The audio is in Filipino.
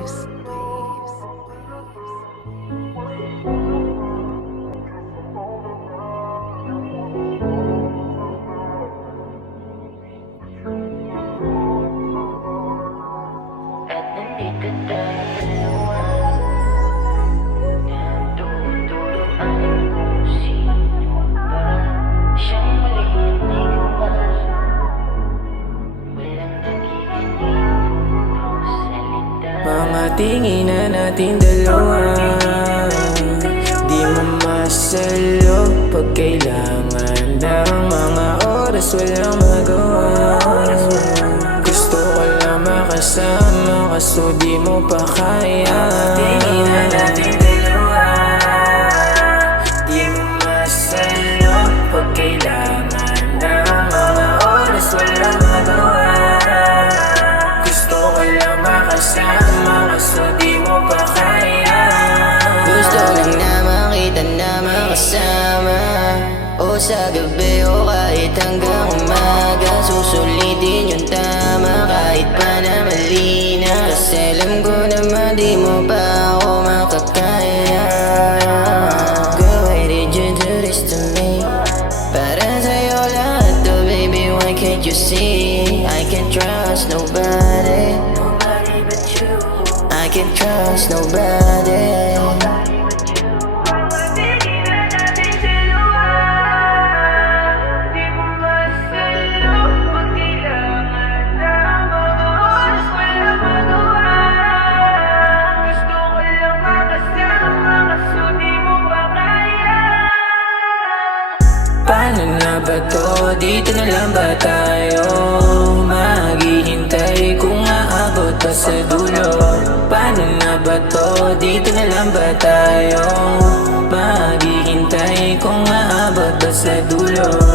waves. At nandito tayo natutulog ang musika. Siyang maliit na gawa, walang nakikinig puro salita. Mga tingin na nating dalawa, di mo masalo pag kailangan ng mga oras walang magawa. Gusto ko lang makasama kaso di mo pa kaya. Mga tingin na nating dalawa, di mo masalo pag kailangan ng mga oras walang magawa. Gusto ko lang makasama kaso di mo pa kaya. Gusto lang na makita na makasama, o sa gabi o kahit hanggang umaga. Susulitin yung tama kahit pa na mali na, kasi alam ko naman di mo pa ako makakaya. Girl, why did you do this to me? Para sa'yo lahat to baby, why can't you see? I can't trust nobody, I can't trust nobody. Paano na ba to? Dito na lang ba tayo? Maghihintay kung aabot pa sa dulo. Paano na ba to? Dito na lang ba tayo? Maghihintay kung aabot pa sa dulo.